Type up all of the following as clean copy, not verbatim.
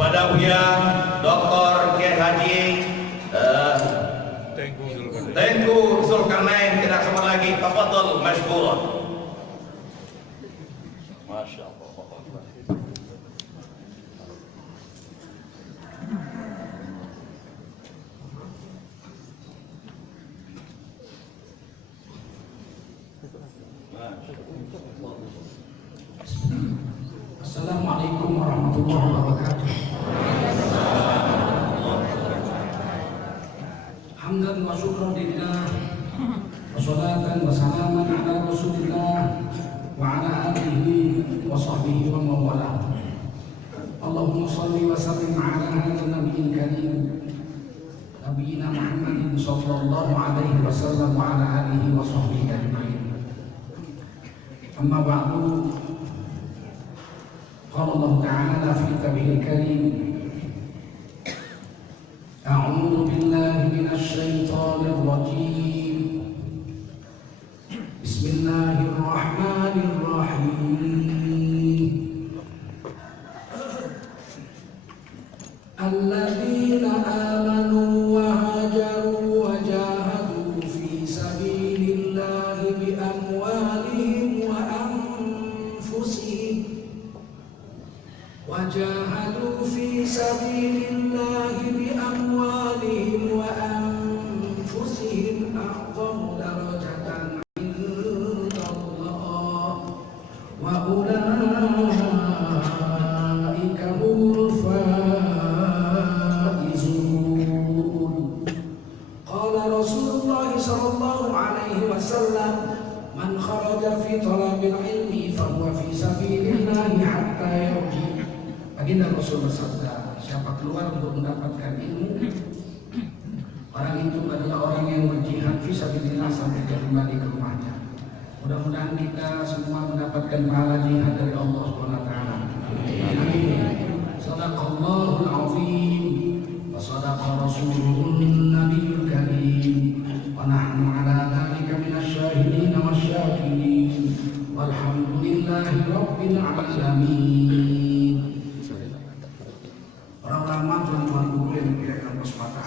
kepada Buya Dr. Kiai Haji Tengku Zulkarnain, tidak sama lagi, tafadhal masykuran. Masya Allah. Assalamualaikum warahmatullahi wabarakatuh. Hamdan wa syukran lillah wa salatan wa salaman ala rasulillah wa ala alihi wa sahbihi wa mawalah. Allahumma salli wa sallim ala hadzal nabiyil karim nabiyina Muhammadin sallallahu alaihi wasallam wa ala alihi wa sahbihi ajma'in. Amma ba'du. قال الله تعالى في كتابه الكريم أعوذ بالله من الشيطان الرجيم بسم الله الرحمن الرحيم الذين آمنوا وهاجروا وجاهدوا في سبيل الله بأموالهم وأنفسهم وجاهدوا في سبيل الله بأموالهم وأنفسهم أعظم درجة عند الله وأولئك هم الفائزون. قال رسول الله صلى الله عليه وسلم من خرج في طلب العلم فهو في سبيل الله حتى يرجع. Baginda Rasul bersabda, siapa keluar untuk mendapatkan ilmu, orang itu adalah orang yang berjihad fisabilillah sampai dia kembali ke rumahnya. Mudah-mudahan kita semua mendapatkan pahala jihad dari Allah Subhanahu wa taala. Amin. Shadaqallahul azim wa shadaqa rasulun nabiyul karim wa nahnu ala dzalika minasyahidin wasyakirin walhamdulillahi rabbil alamin. Para ulama, tuan-tuan guru yang dimuliakan Allah SWT,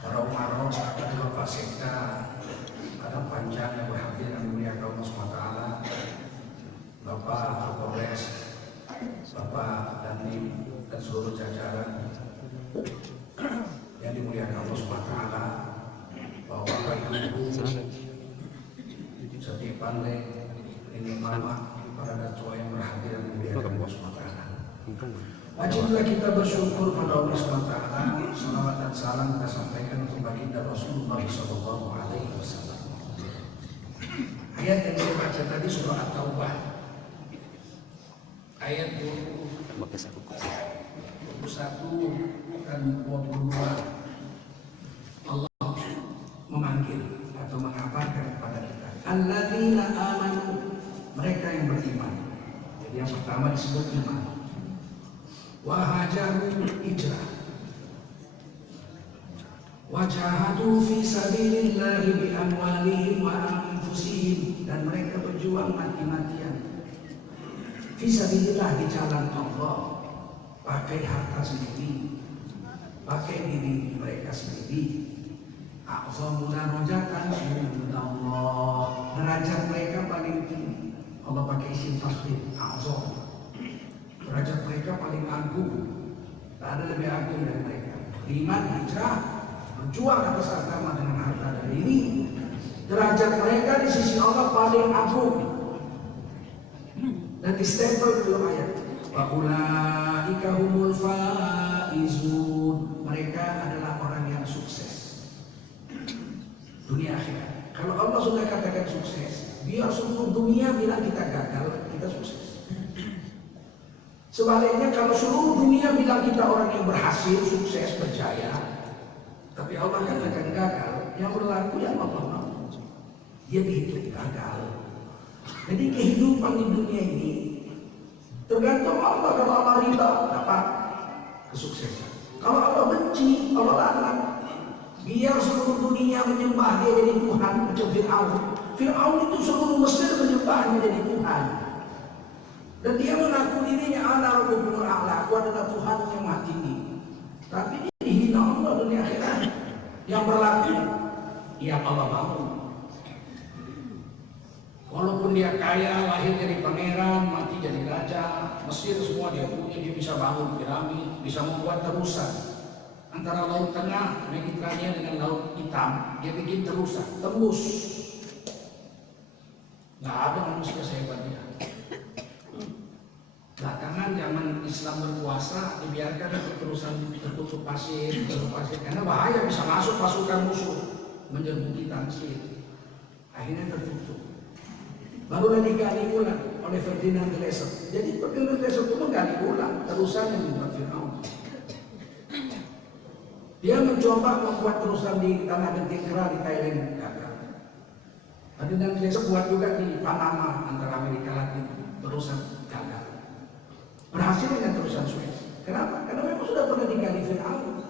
para umarok, para bapak sekda, para panjang yang berhadir yang dimuliakan Allah SWT, Bapak Kapolres, Bapak Dandim dan seluruh jajaran yang dimuliakan Allah SWT, Bapak Ibu, setiap pandai, ini mama, para datua yang berhadir yang dimuliakan Allah SWT. Wajiblah kita bersyukur pada Allah SWT. Salawat dan salam kita sampaikan untuk baginda Rasulullah Sallallahu Alaihi Wasallam. Ayat yang saya baca tadi surah At-Taubah, ayat 21 dan 22. Allah memanggil atau mengabarkan kepada kita, alladzina amanu, mereka yang beriman. Jadi yang pertama disebut iman. Wahajaru, hijrah, wajahadu fi sabilillahi bi amwalihim wa anfusihim, dan mereka berjuang mati-matian fi sabilillah, di jalan Allah, pakai harta sendiri, pakai diri mereka sendiri. A'zamu darajatan indallah, derajat mereka paling tinggi. Allah pakai isim tasdid, a'zam, derajat mereka paling agung, tak ada lebih agung dari mereka. Iman, hijrah, berjuang atas agama dengan harta dan diri, derajat mereka di sisi Allah paling agung. Dan distempel dalam ayat, wa ulaika humul faizun, mereka adalah orang yang sukses dunia akhirat. Kalau Allah sudah katakan sukses, biar seluruh dunia bilang kita gagal, kita sukses. Sebaliknya kalau seluruh dunia bilang kita orang yang berhasil, sukses, berjaya, tapi Allah katakan gagal, yang berlaku yang Allah mau, dia dihitung gagal. Jadi kehidupan di dunia ini tergantung Allah. Kalau Allah ridha, dapat kesuksesan. Kalau Allah benci, Allah laknat. Biar seluruh dunia menyembah dia jadi Tuhan, macam Fir'aun. Fir'aun itu seluruh Mesir menyembahnya jadi Tuhan. Dan dia mengaku dirinya ana rabbul a'la, aku adalah Tuhan yang maha tinggi. Tapi dia dihina Allah dunia akhirat. Yang berlaku yang Allah mau. Walaupun dia kaya, lahir jadi pangeran, mati jadi raja, Mesir semua dia punya, dia bisa bangun piramid, bisa membuat terusan antara laut tengah Mediterania dengan laut hitam. Dia bikin terusan, tembus. Nggak ada manusia sehebat dia. Belakangan zaman Islam berkuasa, dibiarkan terusan tertutup pasir, karena bahaya bisa masuk pasukan musuh menyerbu kita Mesir. Akhirnya tertutup. Barulah digali ulang oleh Ferdinand de Lesseps. Jadi Ferdinand de Lesseps itu menggali ulang terusan yang dibuat Firaun. Dia mencoba membuat terusan di tanah genting kera di Thailand, gagal. Ferdinand de Lesseps buat juga di Panama antara Amerika Latin, terusan gagal. Berhasil dengan terusan Suez. Kenapa? Karena memang sudah pernah digali Firaun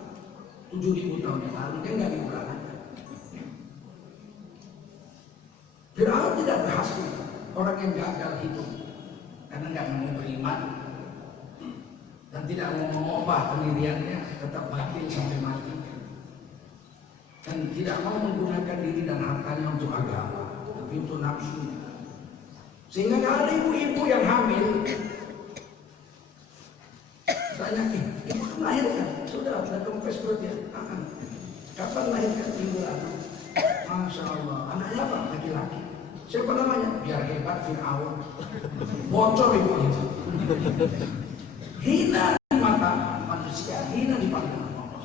7.000 tahun yang lalu, dia gali ulang aja. Firaun tidak berhasil. Orang yang gagal hidup karena nggak mau beriman dan tidak mau mengubah pendiriannya, tetap batil sampai mati, dan tidak mau menggunakan diri dan hartanya untuk agama, tapi untuk nafsu. Sehingga kalau ada ibu-ibu yang hamil, tanya, ibu melahirkan? Sudah kempes perutnya. Kapan melahirkan? Minggu lalu. Masya Allah, anaknya apa? Laki-laki. Siapa namanya? Biar hebat Fir'aun. Bocor ibu itu. Hina di mata manusia, hina di pandang Allah.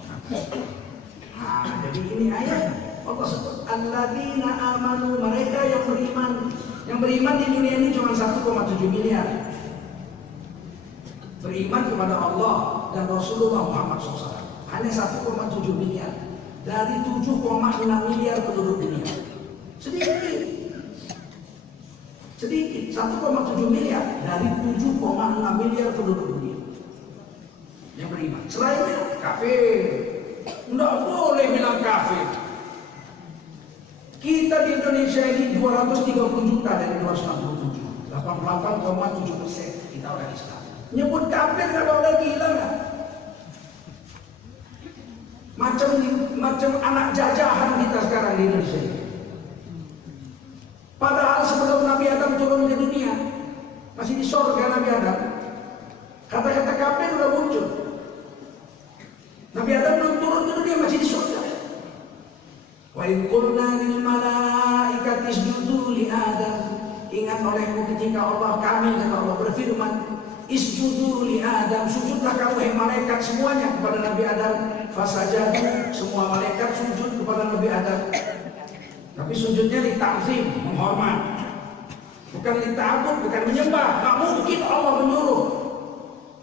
Jadi ini ayat Allah sebut alladzina amanu, mereka yang beriman. Yang beriman di dunia ini cuma 1,7 miliar. Beriman kepada Allah dan Rasulullah Muhammad SAW. Hanya 1,7 miliar dari 7,6 miliar penduduk dunia. Sedikit. Sedikit, 1,7 miliar dari 7,6 miliar penduduk dunia yang beriman. Selainnya kafir. Tidak boleh bilang kafir. Kita di Indonesia ini 230 juta dari 267, 88,7% kita orang Islam. Nyebut kafir kalau udah gila nggak? Macam anak jajahan kita sekarang di Indonesia ini. Padahal sebelum Nabi Adam turun ke dunia, masih di surga Nabi Adam, kata-kata kafir sudah muncul. Nabi Adam belum turun ke dunia, masih di surga. Wa in qulna lil malaikati isjudu li Adam, ingat olehmu ketika kami dan Allah berfirman, isjudu li Adam, sujudlah kamu hai malaikat semuanya kepada Nabi Adam. Fasajadu, semua malaikat sujud kepada Nabi Adam. Tapi sujudnya li ta'zim, menghormat. Bukan li ta'bud, bukan menyembah. Tak mungkin Allah menyuruh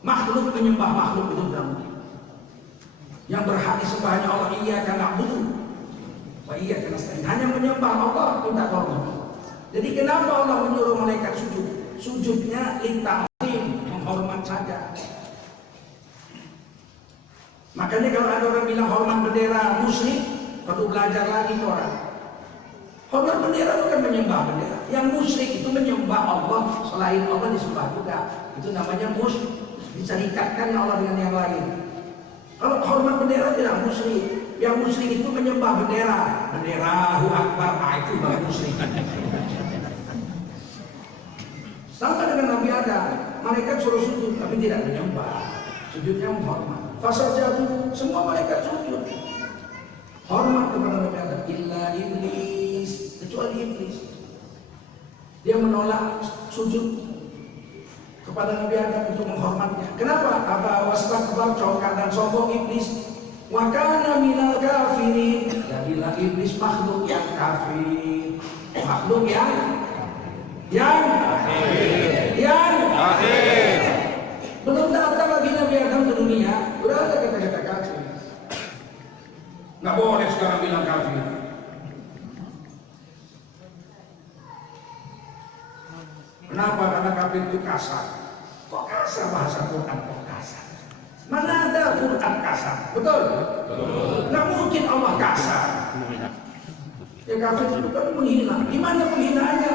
makhluk menyembah makhluk, itu tidak mungkin. Yang berhak disembah hanya Allah, iyyaka na'budu wa iyyaka nasta'in. Hanya menyembah Allah, minta tolong. Jadi kenapa Allah menyuruh malaikat sujud? Sujudnya li ta'zim, menghormat saja. Makanya kalau ada orang bilang hormat bendera musyrik, perlu belajar lagi ke orang. Hormat bendera bukan menyembah bendera. Yang musyrik itu menyembah Allah selain Allah disembah juga. Itu namanya musyrik. Dicerikatkan Allah dengan yang lain. Kalau hormat bendera tidak musyrik. Yang musyrik itu menyembah bendera. Benderahu akbar, itu baru musyrik. Sama dengan Nabi Adam, malaikat suruh sujud tapi tidak menyembah. Sujudnya menghormat. Fasajadu, semua malaikat sujud. Hormat kepada Nabi Adam. Illa iblis, kecuali iblis. Dia menolak sujud kepada Nabi Adam untuk menghormatnya. Kenapa? Aba wastakbar, congkak dan sombong iblis. Wa kana minal kafirin, jadilah iblis makhluk yang kafir. Makhluk yang akhir. Belum datang lagi Nabi Adam ke dunia, udah ada kata-kata kafir. Nggak boleh sekarang bilang kafir. Kenapa? Karena kafir itu kasar. Kok kasar bahasa Quran? Kok kasar? Mana ada Quran kasar? Betul? Nggak mungkin Allah kasar. Ya kafir itu kan menghina. Gimana penghinaannya?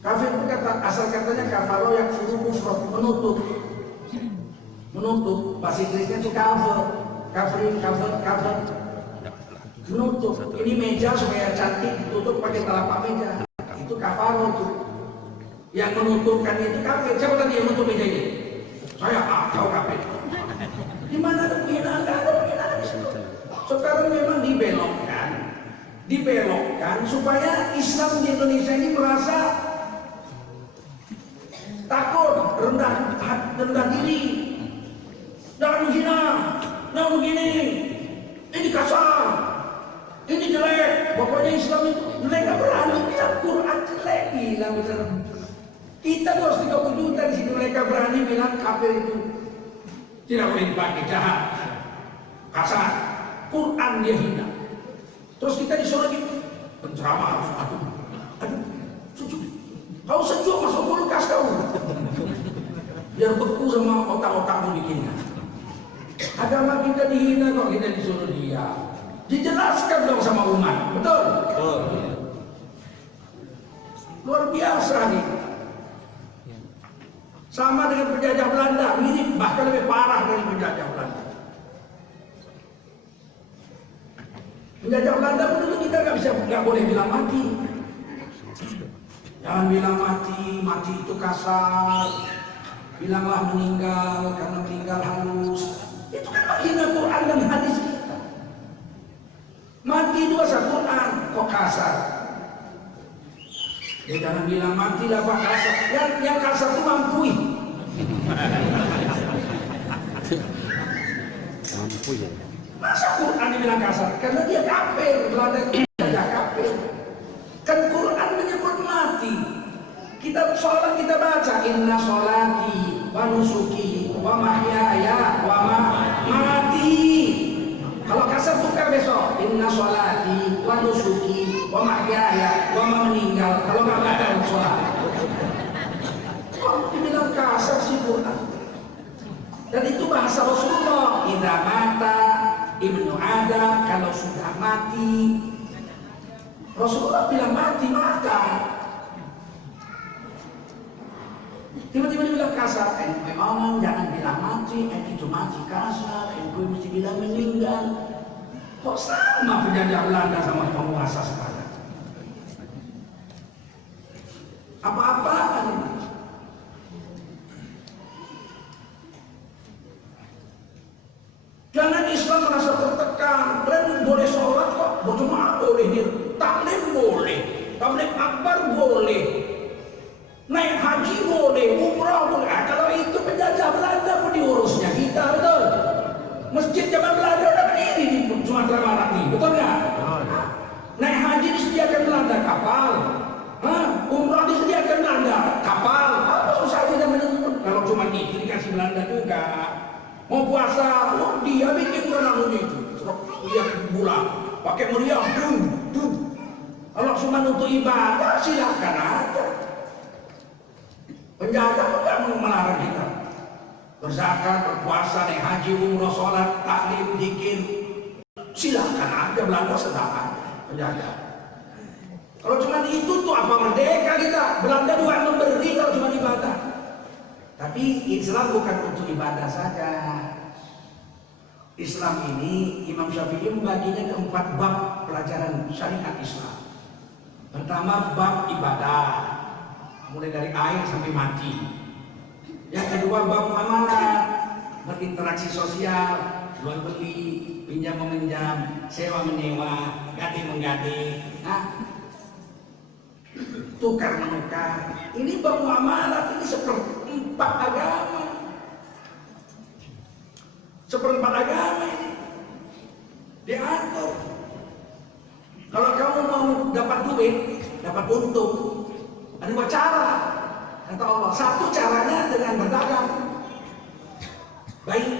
Kafir berkata asal katanya kafaro yang furu kufro, menutup. Menutup, bahasa Inggrisnya itu cover, menutup. Ini meja supaya cantik, ditutup pakai telapak meja. Itu kafaro tuh. Yang menutupkan itu kafir. Siapa tadi yang menutup meja ini? Saya, kau kafir. Di mana ada penghinaan? Tidak ada penghinaan di situ. Sekarang memang dibelokkan supaya Islam di Indonesia ini merasa takut, rendah diri, jangan menghina, jangan begini, ini kasar, ini jelek. Pokoknya Islam itu jelek, nggak berani bilang Quran jelek, gila bener. Kita 230 juta di sini, mereka berani bilang kafir itu tidak boleh dipakai, jahat, kasar. Quran dia hina. Terus kita disuruh gitu, penceramah harus aduh, sejuk. Kau sejuk masuk kulkas kau. Biar beku sama otak-otakmu bikinnya. Agama kita dihina kok kita disuruh dia. Dijelaskan dong sama umat, betul? Betul. Luar biasa nih. Sama dengan penjajah Belanda, mirip bahkan lebih parah dari penjajah Belanda. Penjajah Belanda pun dulu kita nggak boleh bilang mati. Jangan bilang mati itu kasar. Bilanglah meninggal karena meninggal halus. Itu kan menghina Quran dan hadis kita. Mati itu bahasa Quran, kok kasar? Ya jangan bilang mati lah Pak kasar. Yang kasar itu mampui. Mampu ya. Masa Quran dibilang kasar? Karena dia kafir, Belanda itu tidak kafir. Kan Quran menyebut mati. Kita sholat kita baca inna sholati wa nusuki wa mahyaya wa mamati. Kalau kasar tukar besok inna sholati wa nusuki wa mahyaya wa meninggal. Kalau nggak ada sholat. Kok dibilang kasar sih Quran? Dan itu bahasa Rasulullah. Idza mata Ibnu Adam, kalau sudah mati, Rasulullah bilang mati, maka tiba-tiba dia bilang kasar. Memang jangan bilang mati, itu mati kasar, itu mesti bilang meninggal. Kok sama penjajah Belanda sama penguasa sekarang? Apa-apaan ini? Jangan Islam merasa tertekan. Kalian boleh sholat kok, berjemaah boleh, taklim boleh, tabligh akbar boleh, naik haji boleh, umrah boleh. Kalau itu penjajah Belanda pun diurusnya kita, betul? Masjid zaman Belanda udah berdiri di Sumatera Barat nih, betul nggak? Naik haji disediakan Belanda, kapal. Umrah disediakan Belanda, kapal. Apa susahnya namanya? Kalau cuma itu dikasih Belanda juga. Mau puasa, dia bikin lagu itu, yang bulan, pakai meriam, Kalau cuma untuk ibadah, silakan aja. Penjaga enggak melarang kita berzakat, berpuasa, naik haji, umroh, sholat, taklim, zikir, silakan aja. Belanda sedang aja penjaga. Kalau cuma itu tuh apa merdeka kita? Belanda juga memberi kalau cuma ibadah. Tapi Islam bukan untuk ibadah saja. Islam ini Imam Syafi'i membaginya ke 4 bab pelajaran syariat Islam. Pertama bab ibadah, mulai dari air sampai mati. Yang kedua bab muamalah, berinteraksi sosial, jual beli, pinjam meminjam, sewa menyewa, ganti mengganti, tukar menukar. Ini bab muamalah, ini seperempat agama. Seperempat agama ini diatur. Kalau kamu mau dapat duit, dapat untung, ada 2 cara kata Allah. Satu caranya dengan berdagang, baik,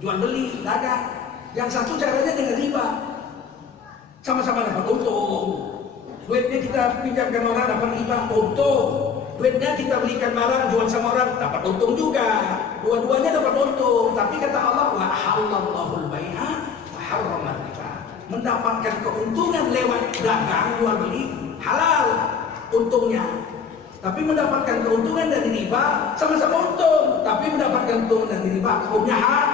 jual beli, dagang. Yang satu caranya dengan riba, sama-sama dapat untung. Duitnya kita pinjamkan orang dapat riba, untung. Duitnya kita belikan barang, jual sama orang, dapat untung juga. Dua-duanya dapat untung. Tapi kata Allah, wa halallahu al-bai'a wa harrama riba. Mendapatkan keuntungan lewat dagang, jual beli, halal untungnya. Tapi mendapatkan keuntungan dari riba sama-sama untung. Tapi mendapatkan keuntungan dari riba hukumnya haram.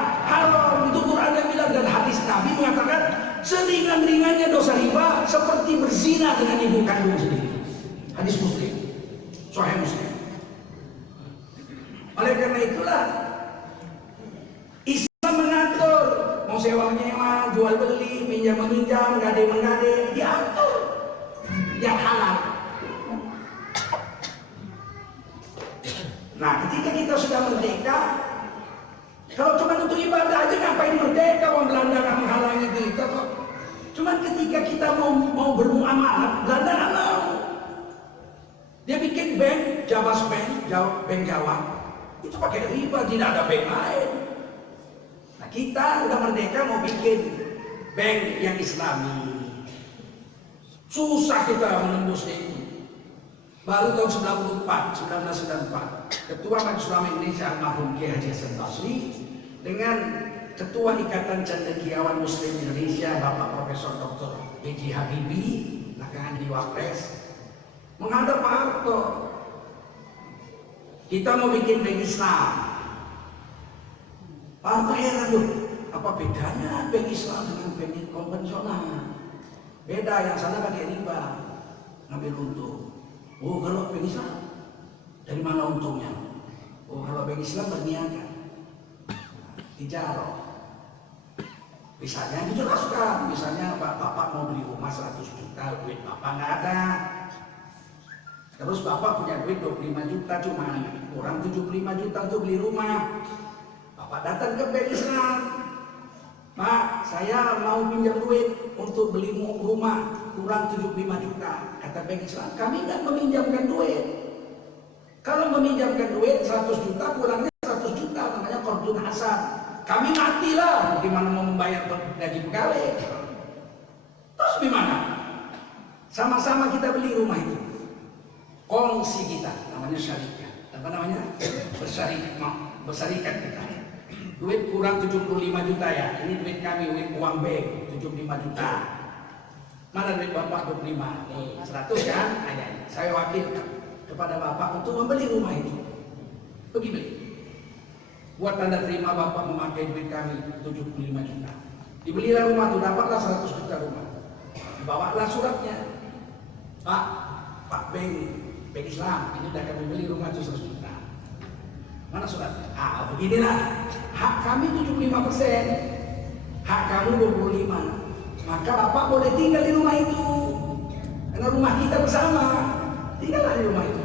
Itu Quran yang bilang, dan hadis Nabi mengatakan seringan-ringannya dosa riba seperti berzina dengan ibu kandung sendiri. Hadis Muslim, Sahih Muslim. Oleh karena itulah Islam mengatur mau sewa-nyewa, jual beli, pinjam-meminjam, gade-menggade, diatur yang halal. Nah, ketika kita sudah merdeka, kalau cuma untuk ibadah aja ngapain merdeka? Orang Belanda nggak menghalangi kita kok. Cuma ketika kita mau bermuamalah, Belanda nggak mau. Dia bikin bank, Jawa Bank, Bank Jawa, itu pakai riba, tidak ada bank lain. Nah, kita udah merdeka mau bikin bank yang Islami. Susah kita menembusnya itu. Baru tahun 1994, Ketua Majelis Ulama Indonesia almarhum Kiai Haji Hasan Basri dengan Ketua Ikatan Cendekiawan Muslim Indonesia Bapak Profesor Dr. B.J. Habibie, belakangan di Wapres, menghadap Pak Harto. Kita mau bikin bank Islam. Pak Harto heran, loh, apa bedanya bank Islam dengan bank konvensional? Beda, yang sana pakai riba, ngambil untung. Oh, kalau bank Islam dari mana untungnya? Oh, kalau bank Islam berniaga, tijarah. Misalnya dijelaskan, misalnya bapak mau beli rumah 100 juta, duit bapak nggak ada. Terus bapak punya duit 25 juta, cuma kurang 75 juta untuk beli rumah. Bapak datang ke bank Islam, Pak, saya mau pinjam duit untuk beli rumah, kurang 75 juta. Kata bank Islam, kami nggak meminjamkan duit. Kalau meminjamkan duit 100 juta, kurangnya 100 juta, namanya qardun hasan. Kami matilah, gimana mau membayar gaji pegawai? Terus gimana? Sama-sama kita beli rumah itu, kongsi kita, namanya syarikat. Apa namanya? Bersarikat kita. Duit kurang 75 juta ya, ini duit kami, uang bank 75 juta. Mana duit bapak 25? Nih 100 kan? Ada. Saya wakil kepada bapak untuk membeli rumah itu. Pergi beli. Buat tanda terima bapak memakai duit kami 75 juta. Dibelilah rumah itu, dapatlah 100 juta rumah. Dibawalah suratnya. Pak bank Islam, ini udah kami beli rumah itu 100 juta. Mana suratnya? Beginilah. Hak kami 75%, hak kamu 25%. Maka bapak boleh tinggal di rumah itu, karena rumah kita bersama. Tinggallah di rumah itu.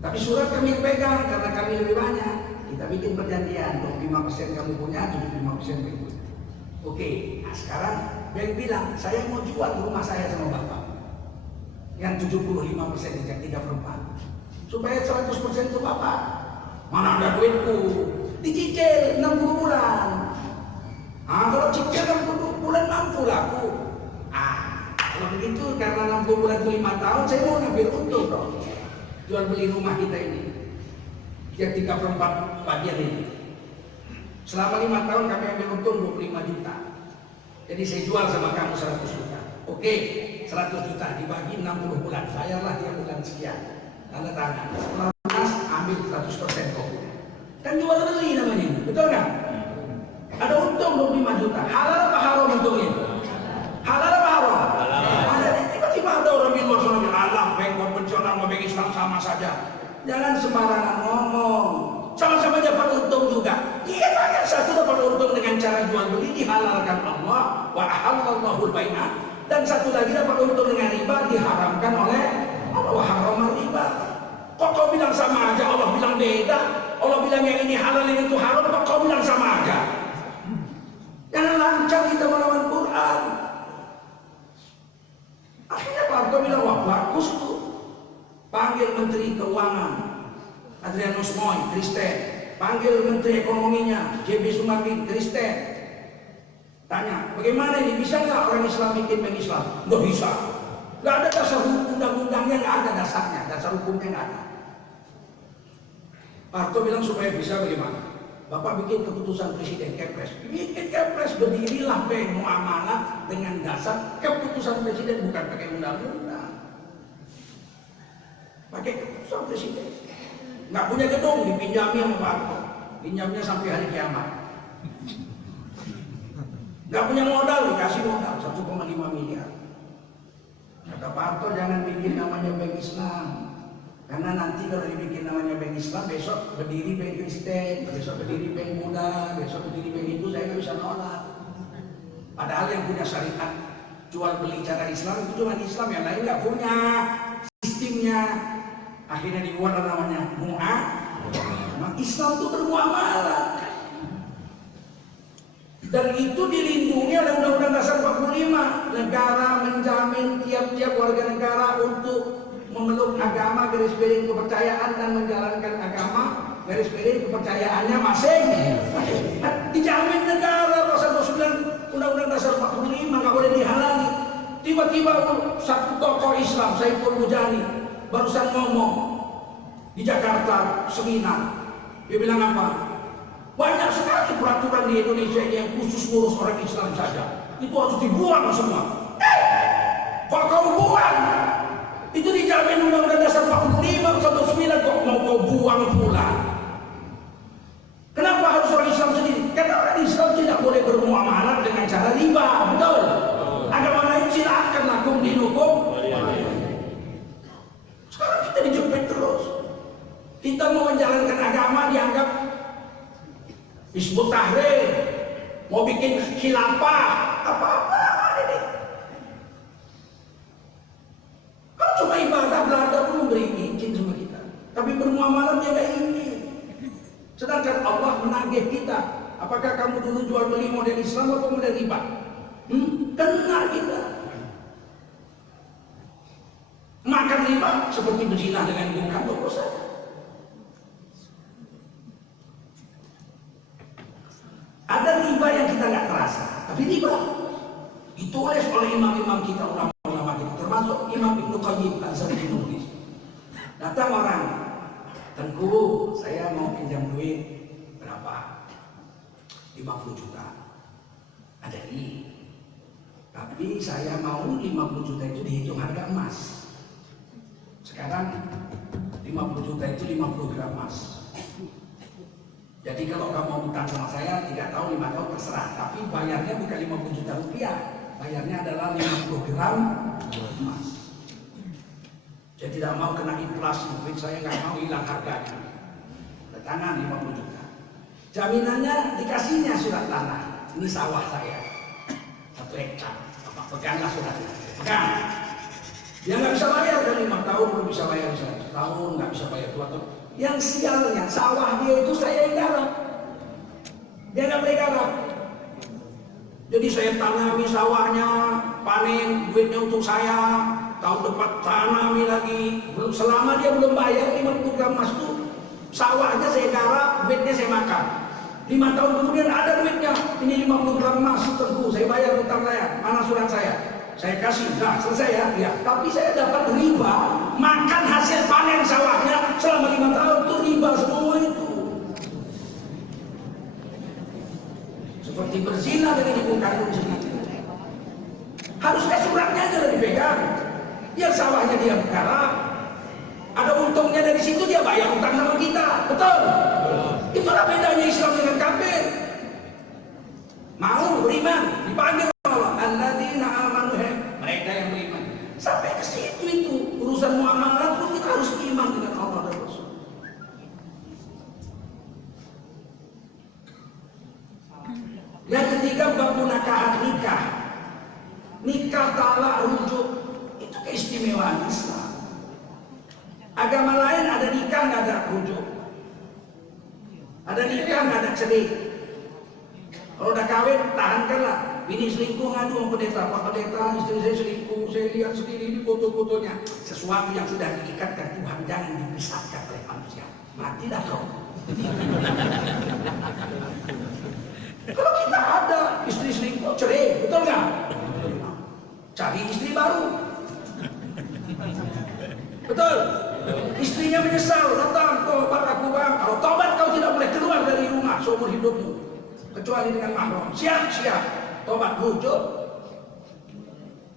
Tapi surat kami yang pegang, karena kami lebih banyak. Kita bikin perjanjian, 25% kamu punya, 75% itu. Oke, nah sekarang bank bilang, saya mau jual rumah saya sama bapak. Yang 75% yang 3/4. Supaya 100% itu bapak. Mana ada duitku? Dicicil 60 bulan. Kalau cicil 60 bulan mampu laku. Kalau begitu karena 60 bulan itu 5 tahun, saya mau ngambil untung dong. Jual beli rumah kita ini. Yang 3/4 bagian ini. Selama 5 tahun kami ambil untung 25 juta. Jadi saya jual sama kamu 100 juta. Oke, 100 juta dibagi 60 bulan. Bayarlah tiap bulan sekian. Tanda tangan. Setelah lunas ambil 100% kau. Kan jual beli namanya ini, betul nggak? Ada untung 25 juta. Halal apa haram untungnya? Halal apa haram? Halal. Tiba-tiba ada orang di luar sana bilang, "Allah, bank konvensional sama bank Islam sama saja." Jangan sembarangan ngomong. Sama-sama dapat untung juga. Iya, kan satu dapat untung dengan cara jual beli dihalalkan Allah, wa ahallallahu al-bai'a. Dan satu lagi dapat untung dengan riba diharamkan oleh Allah, wa harrama riba. Kok kau bilang sama aja? Allah bilang beda. Allah bilang yang ini halal, yang itu haram. Kok kau bilang sama aja? Jangan lancang kita melawan Quran. Akhirnya Pak Harto bilang, wah bagus tuh. Panggil Menteri Keuangan Adrianus Moy, Kristen. Panggil Menteri Ekonominya JB Sumardi, Kristen. Tanya, bagaimana ini? Bisa nggak orang Islam bikin bank Islam? Nggak bisa. Nggak ada dasar undang-undangnya, nggak ada dasarnya, dasar hukumnya nggak ada. Pak Harto bilang supaya bisa bagaimana? Bapak bikin keputusan Presiden Kepres. Bikin Kepres, berdirilah bank muamalah dengan dasar keputusan Presiden, bukan pakai undang-undang. pakai keputusan presiden. Nggak punya gedung, dipinjami sama Pak Harto, pinjamnya sampai hari kiamat. Nggak punya modal, dikasih modal 1,5 miliar. Kata Pak Harto, jangan bikin namanya bank Islam, karena nanti kalau dibikin namanya bank Islam, besok berdiri bank Kristen, besok berdiri bank Buddha, besok berdiri bank itu, saya nggak bisa nolak. Padahal yang punya syariat jual beli cara Islam itu cuma Islam, yang lain nggak punya sistemnya. Akhirnya dibuat namanya muamalah. Islam itu bermuamalah, dan itu dilindungi oleh Undang-Undang Dasar 45. Negara menjamin tiap-tiap warga negara untuk memeluk agama garis miring kepercayaan dan menjalankan agama garis miring kepercayaannya masing. Dijamin negara pasal 29 Undang-Undang Dasar 45, nggak boleh dihalangi. Tiba-tiba satu tokoh Islam, Saiful Mujani, barusan ngomong di Jakarta seminar. Dia bilang apa? Banyak sekali peraturan di Indonesia ini yang khusus ngurus orang Islam saja. Itu harus dibuang semua. Kok kau buang? Itu dijamin Undang-Undang Dasar 45 pasal 29, kok mau kau buang pula? Kenapa harus orang Islam sendiri? Karena orang Islam tidak boleh bermuamalah dengan cara riba, betul? Agama lain silakan lakum dinukum. Sekarang kita dijepit terus. Kita mau menjalankan agama dianggap Hizbut Tahrir, mau bikin khilafah, apa-apa ini. Kalau cuma ibadah, Belanda pun memberi izin sama kita, tapi bermuamalah dia nggak ingin. Sedangkan Allah menagih kita, apakah kamu dulu jual beli model Islam atau model riba? Kena kita. Makan riba seperti berzina dengan ibu kandung saja. Ada riba yang kita nggak terasa, tapi riba ditulis oleh imam-imam kita, ulama-ulama kita, termasuk Imam Ibnu Qayyim al-Jauziyyah menulis. Datang orang, Tengku, saya mau pinjam duit berapa? 50 juta. Ada ini. Tapi saya mau 50 juta itu dihitung harga emas. Sekarang 50 juta itu 50 gram emas. Jadi kalau kamu mau utang sama saya 3 tahun, 5 tahun terserah. Tapi bayarnya bukan 50 juta rupiah. Bayarnya adalah 50 gram emas. Saya tidak mau kena inflasi, duit saya nggak mau hilang harganya. Tangan 50 juta. Jaminannya dikasihnya surat tanah. Ini sawah saya, 1 hektar. Peganglah suratnya. Pegang. Dia nggak bisa bayar dari 5 tahun, belum bisa bayar setahun, nggak bisa bayar 2 tahun. Yang sialnya sawah dia itu saya yang garap. Dia nggak boleh garap. Jadi saya tanami sawahnya, panen, duitnya untuk saya. Tahun depan tanami lagi. Selama dia belum bayar 50 gram emas itu, sawahnya saya garap, duitnya saya makan. 5 tahun kemudian ada duitnya. Ini 50 gram emas, Tengku, saya bayar utang saya. Mana surat saya? Saya kasih, nah selesai ya. Ya. Tapi saya dapat riba, makan hasil panen sawahnya selama 5 tahun itu riba semua itu. Seperti berzina dengan ibu kandung sendiri. Harusnya suratnya aja dipegang. Ya sawahnya dia garap, ada untungnya dari situ, dia bayar utang sama kita, betul? Itulah bedanya Islam dengan kafir. Mau beriman, dipanggil Allah, alladzina amanu, mereka yang beriman. Sampai ke situ itu urusan muamalah pun kita harus iman dengan Allah dan Rasul. Yang ketiga, bab nikahan nikah. Nikah talak rujuk itu keistimewaan Islam. Agama lain ada nikah nggak ada rujuk, ada nikah nggak ada cerai. Kalau udah kawin tahankanlah. Bini selingkuh ngadu sama pendeta, Pak Pendeta istri saya selingkuh, saya lihat sendiri di foto-fotonya. Sesuatu yang sudah diikatkan Tuhan jangan dipisahkan oleh manusia. Mati dah kau. Kalau kita ada istri selingkuh, cerai, betul nggak? Cari istri baru. Betul. Istrinya menyesal, datang, tobat aku bang. Kalau tobat kau tidak boleh keluar dari rumah seumur hidupmu, kecuali dengan mahram. Siap. Tobat, rujuk.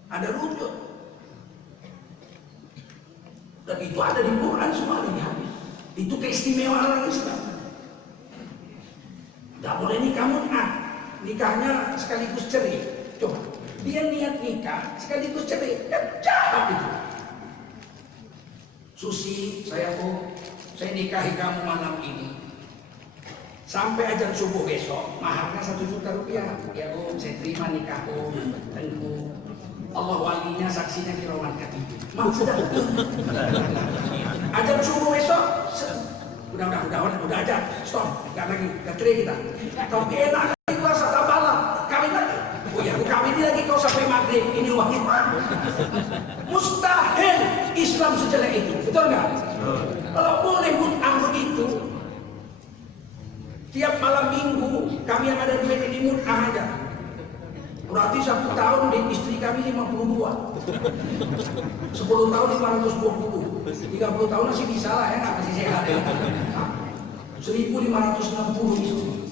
Ada rujuk. Dan itu ada di Quran semua di hadis. Itu keistimewaan orang Islam. Tidak boleh nikah mut'ah. Nikahnya sekaligus cerai. Coba, dia niat nikah sekaligus cerai. Kan jahat itu. Susi, saya nikahi kamu malam ini. Sampai azan subuh besok, maharnya 1 juta rupiah. Ya saya terima nikah dan Allah walinya, saksinya kiraman katibu. Sudah betul. Azan subuh besok, udah aja, stop, nggak lagi, nggak cerai kita. Tapi enak lagi puasa malam, kawin lagi. Oh ya, aku kawin lagi kau sampai maghrib, ini wajib. Mustahil Islam sejelek itu, betul nggak? Kalau boleh mut'ah begitu, tiap malam minggu kami yang ada duit ini mut'ah aja. Berarti 1 tahun istri kami 52, 10 tahun 520, 30 tahun masih bisa lah ya, nggak masih sehat ya. 1560 istri.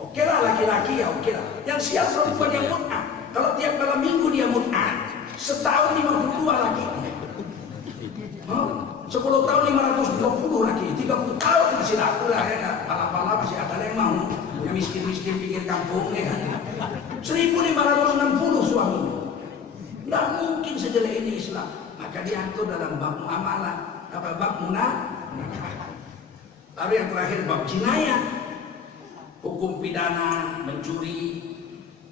Oke lah laki-laki ya, oke lah. Yang siap perempuan yang mut'ah. Kalau tiap malam minggu dia mut'ah, setahun 52 laki. 10 tahun 520 laki, 30 tahun masih laku lah ya. Pala-pala masih ada yang mau. Yang miskin-miskin pinggir kampung ya kan. 1560 suami. Tidak mungkin sejelek ini Islam. Maka diatur dalam bab muamalah, bab munakahat. Lalu yang terakhir bab jinayah. Hukum pidana mencuri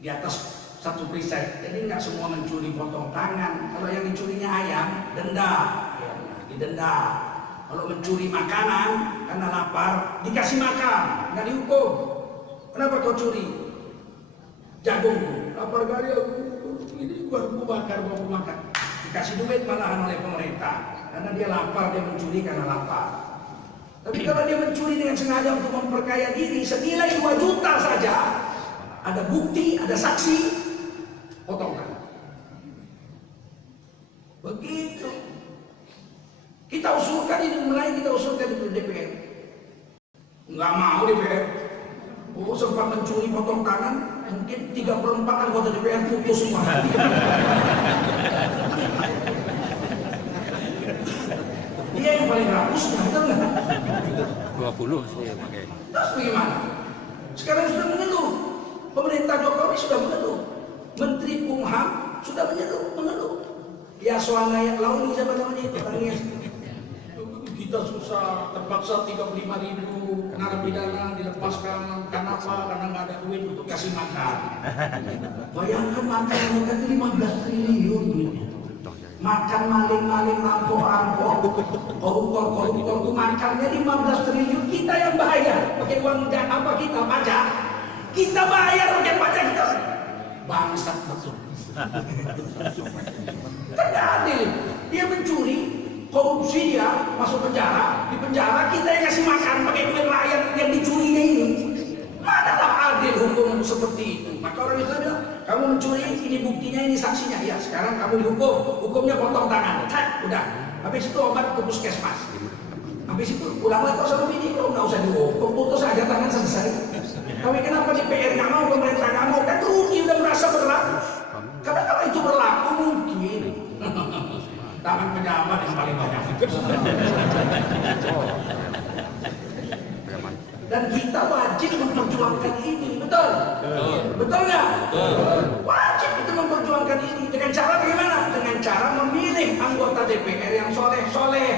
di atas 1 perisai. Jadi nggak semua mencuri potong tangan. Kalau yang dicurinya ayam, denda, didenda. Kalau mencuri makanan karena lapar, dikasih makan, nggak dihukum. Kenapa kau curi jagung? Lapar kali aku, ini gua bakar, gua makan. Dikasih duit malahan oleh pemerintah karena dia lapar, dia mencuri karena lapar. Tapi kalau dia mencuri dengan sengaja untuk memperkaya diri senilai 2 juta saja, ada bukti, ada saksi, potongkan. Begitu. Kita usulkan ini mulai, kita usulkan di DPR. Nggak mau DPR. Oh, sempat mencuri potong tangan, mungkin 3/4 anggota DPR putus semua. Dia yang paling rakus, betul nggak? 20 saya pakai. Terus bagaimana? Sekarang sudah mengeluh. Pemerintah Jokowi sudah mengeluh. Menteri Kumham sudah mengeluh. Ya soalnya launi siapa namanya itu orangnya. Kita susah, terpaksa 35.000 narapidana dilepaskan. Kenapa? Karena nggak ada duit untuk kasih makan. Bayangkan makan mereka itu 15 triliun duitnya. Makan maling-maling, rampok-rampok, koruptor itu makannya 15 triliun. Kita yang bayar pakai uang apa kita pajak. Kita bayar pakai pajak kita. Bangsat betul. Tidak adil. Dia mencuri, korupsi, dia masuk penjara. Di penjara kita yang kasih makan pakai duit rakyat yang dicurinya ini. Manalah adil hukum seperti itu. Maka orang Islam bilang, kamu mencuri, ini buktinya, ini saksinya. Ya, sekarang kamu dihukum. Hukumnya potong tangan. Udah. Habis itu obat ke puskesmas. Habis itu pulang lagi sama bini, kok nggak usah dihukum, putus aja tangan selesai. Tapi kenapa DPR nggak mau, pemerintah nggak mau? Kan rugi udah merasa berlaku. Karena kalau itu berlaku mungkin tangan pejabat yang paling banyak. Dan kita wajib memperjuangkan ini, betul? Betul nggak? Wajib kita memperjuangkan ini. Dengan cara bagaimana? Dengan cara memilih anggota DPR yang soleh-soleh,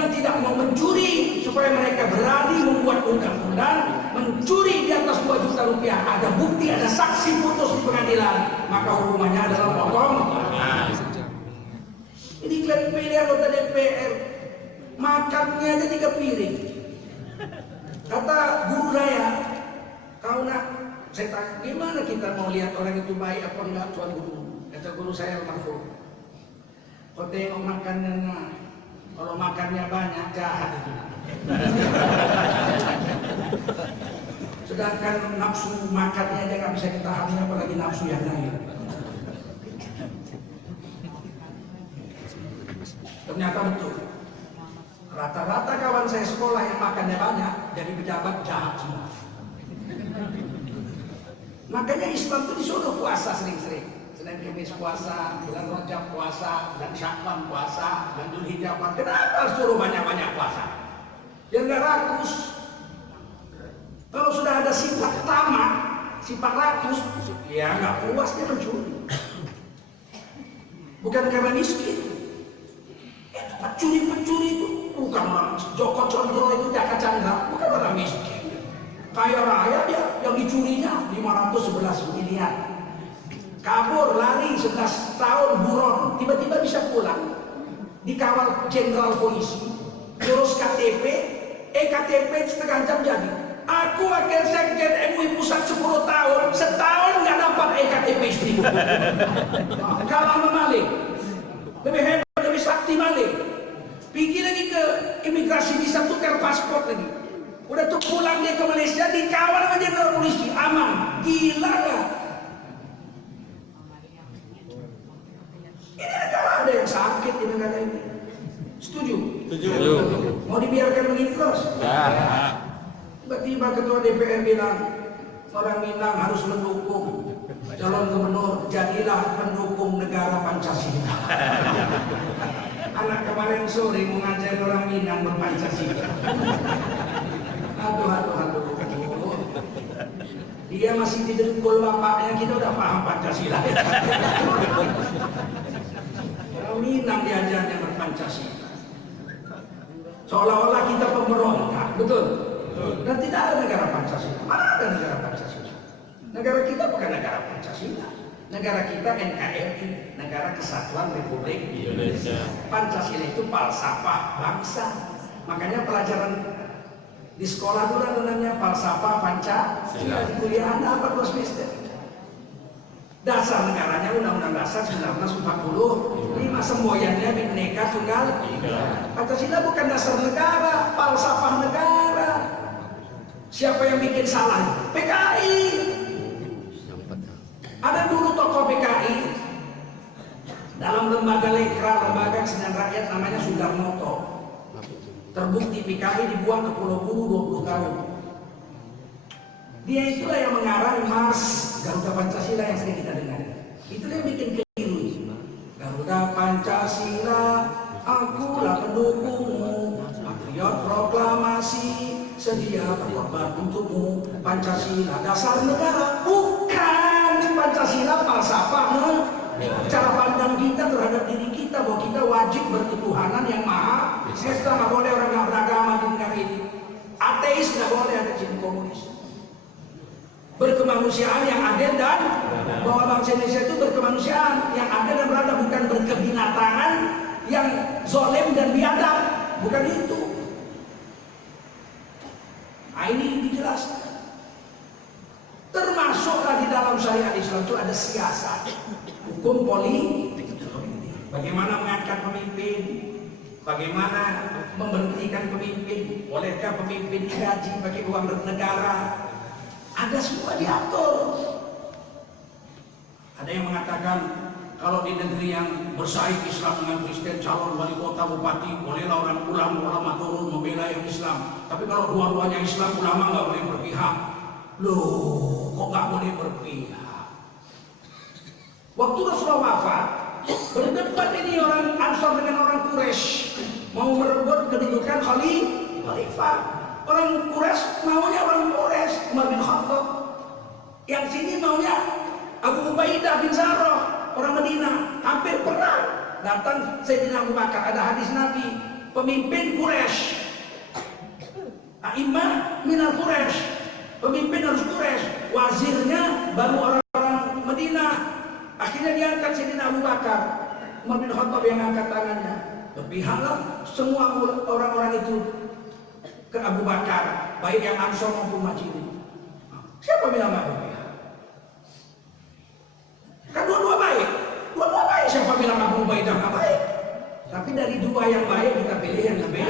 yang tidak mau mencuri, supaya mereka berani membuat undang-undang. Mencuri di atas 2 juta rupiah, ada bukti, ada saksi putus di pengadilan, maka hukumannya adalah potong. Ini kalian pilih anggota DPR, makannya aja 3 piring. Kata guru saya, kau nak, saya tanya, gimana kita mau lihat orang itu baik apa enggak, tuan guru? Kata guru saya almarhum, kau tengok makannya, nah. Kalau makannya banyak, jahat itu. Sedangkan nafsu makannya aja nggak bisa ditahan, apalagi nafsu yang lain. Ternyata betul. Rata-rata kawan saya sekolah yang makannya banyak jadi pejabat jahat semua. Makanya Islam itu disuruh puasa sering-sering. Senin Kamis puasa, bulan Rajab puasa, bulan Sya'ban puasa, bulan Dzulhijjah puasa. Kenapa suruh banyak-banyak puasa? Biar nggak rakus. Kalau sudah ada sifat tamak, sifat rakus, ya nggak puas dia mencuri. Bukan karena miskin. Pencuri-pencuri itu bukan orang Joko Condro itu Jaka Chandra, bukan orang miskin. Kaya raya dia, yang dicurinya 511 miliar. Kabur, lari 11 tahun buron, tiba-tiba bisa pulang. Dikawal jenderal polisi, urus KTP, KTP setengah jam jadi. Aku wakil sekjen MUI pusat 10 tahun, setahun nggak dapat KTP istriku. Kalah sama maling, lebih hebat, lebih sakti maling. Pergi lagi ke imigrasi bisa tukar paspor lagi. Udah tuh pulang dia ke Malaysia dikawal sama jenderal polisi, aman. Gila gak? Ini negara ada yang sakit di negara ini. Setuju? Setuju. Mau dibiarkan begini terus? Ya. Tiba-tiba ketua DPR bilang orang Minang harus mendukung calon gubernur, jadilah pendukung negara Pancasila. Anak kemarin sore mau ngajari orang Minang berpancasila. Aduh. Dia masih didengkul bapaknya, kita udah paham Pancasila. Orang Minang diajarnya berpancasila. Seolah-olah kita pemberontak, betul? Dan tidak ada negara Pancasila. Mana ada negara Pancasila? Negara kita bukan negara Pancasila. Negara kita NKRI, Negara Kesatuan Republik Indonesia. Pancasila itu falsafah bangsa. Makanya pelajaran di sekolah dulu ada namanya falsafah Pancasila. Di kuliah Anda apa 2 semester? Dasar negaranya Undang-Undang Dasar 1945, semboyannya Bhinneka Tunggal Ika. Pancasila bukan dasar negara, falsafah negara. Siapa yang bikin salah? PKI. Ada dulu tokoh PKI dalam lembaga lekra, lembaga kesenian rakyat namanya Sudarmoto. Terbukti PKI dibuang ke Pulau Buru 20 tahun. Dia itulah yang mengarang Mars Garuda Pancasila yang sering kita dengar. Itulah yang bikin keliru. Garuda Pancasila, akulah pendukungmu, patriot proklamasi, sedia berkorban untukmu. Pancasila dasar negara, bukan Pancasila falsafah. Cara pandang kita terhadap diri kita bahwa kita wajib berketuhanan yang maha esa. Nggak boleh orang nggak beragama di negara ini. Ateis nggak boleh ada di sini, komunis. Berkemanusiaan yang adil dan bahwa bangsa Indonesia itu berkemanusiaan yang adil dan beradab, bukan berkebinatangan yang zolim dan biadab, bukan itu. Nah, ini dijelaskan. Termasuklah di dalam syariat Islam itu ada siasat, hukum politik. Bagaimana mengangkat pemimpin, bagaimana memberhentikan pemimpin, bolehkah pemimpin digaji pakai uang negara. Ada semua diatur. Ada yang mengatakan kalau di negeri yang bersaing Islam dengan Kristen, calon wali kota, bupati, bolehlah orang ulama turun membela yang Islam. Tapi kalau dua-duanya Islam, ulama nggak boleh berpihak. Loh, kok nggak boleh berpihak? Waktu Rasulullah wafat, berdebat ini orang Ansar dengan orang Quraisy, mau merebut kedudukan khalifah. Orang Quraisy maunya orang Quraisy, Umar bin Khattab. Yang sini maunya Abu Ubaidah bin Zarrah, orang Madinah. Hampir perang. Datang Sayyidina Abu Bakar, ada hadis Nabi, pemimpin Quraisy, A'immah minal Quraisy, pemimpin harus Quraisy, wazirnya baru orang-orang Madinah. Akhirnya diangkat Sayyidina Abu Bakar. Umar bin Khattab yang angkat tangannya. Berpihaklah semua orang-orang itu ke Abu Bakar, baik yang Ansor maupun Muhajirin. Siapa bilang nggak berpihak? Kan dua-dua baik, siapa bilang Abu Ubaidah nggak baik? Tapi dari dua yang baik kita pilih yang lebih.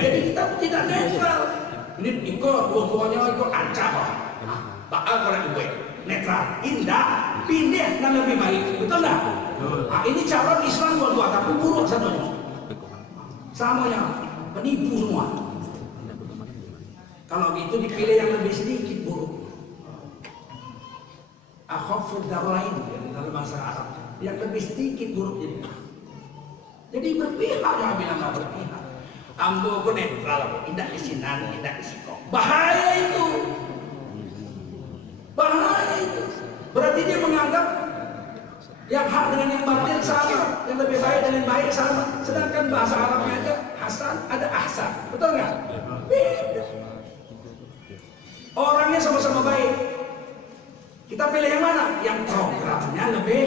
Jadi kita tidak netral. Ini ikut dua-duanya ikut ancam. Bakal orang baik, netral, indah, pilih yang lebih baik, betul nggak? Nah, ini calon Islam dua-dua, tapi buruk satunya. Samanya penipu semua. Kalau gitu dipilih yang lebih sedikit buruk. akhafud darrain dalam bahasa Arab, yang lebih sedikit buruknya. Jadi berpihak, jangan bilang nggak berpihak. Ambo aku netral, tidak isinan, tidak isikok. Bahaya itu. Bahaya itu. Berarti dia menganggap yang hak dengan yang batil sama, yang lebih baik dan yang baik sama. Sedangkan bahasa Arabnya ada hasan, ada ahsan. Betul nggak? Beda. Orangnya sama-sama baik. Kita pilih yang mana? Yang programnya lebih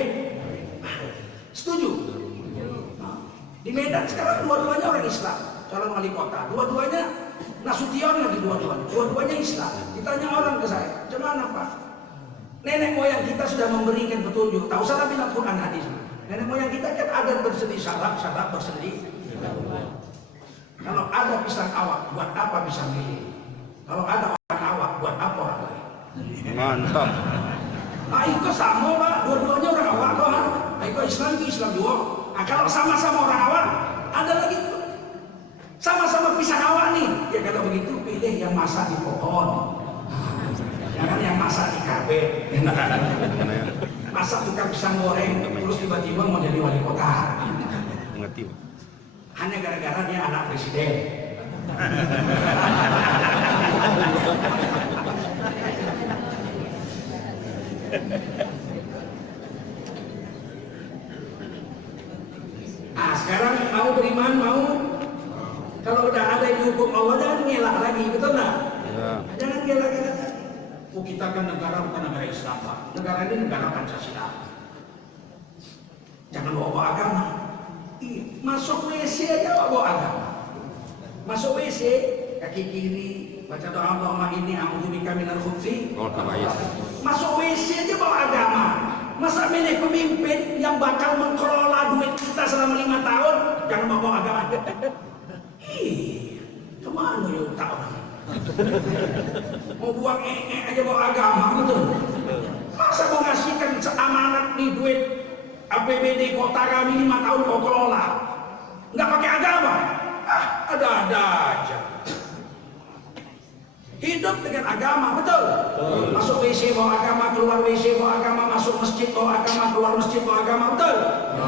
baik. Setuju? Nah, di Medan sekarang dua-duanya orang Islam, calon wali kota. Dua-duanya Nasution lagi dua-duanya. Dua-duanya Islam. Ditanya orang ke saya, gimana Pak? Nenek moyang kita sudah memberikan petunjuk. Tak usah bilang Quran hadis. Nenek moyang kita kan ada bersedih syarab bersedih. Kalau ada pisang awak, buat apa bisa milih? Kalau ada orang awak, buat apa orang lain? Mantap. Nah, itu sama Pak, dua-duanya orang awak kok. Nah, itu Islam juga. Nah, kalau sama-sama orang awak, ada lagi tuh. Sama-sama pisang awak nih. Ya kalau begitu pilih yang masak di pohon. Jangan yang masak di kafe. Masak tukang pisang goreng, terus tiba-tiba mau jadi wali kota. Mengerti. Hanya gara-gara dia anak presiden. Nah, sekarang mau beriman, mau kalau udah ada yang hukum Allah, jangan ngelak lagi, betul nggak? Ya. Jangan ngelak-ngelak. Oh, kita kan negara bukan negara Islam, Pak. Negara ini negara Pancasila. Jangan bawa agama. Masuk WC aja bawa agama. Masuk WC, kaki kiri, baca doa Allahumma inni a'udzubika minal khubuthi. Masuk WC aja bawa agama. Masa milih pemimpin yang bakal mengelola duit kita selama 5 tahun, jangan bawa agama. Kemana ya tak orang? Mau buang aja bawa agama, betul? Masa mau ngasihkan seamanat nih duit APBD kota kami 5 tahun kau kelola, nggak pakai agama? Ada-ada aja. Hidup dengan agama, betul? Masuk WC bawa agama, keluar WC bawa agama, masuk masjid bawa agama, keluar masjid bawa agama, betul?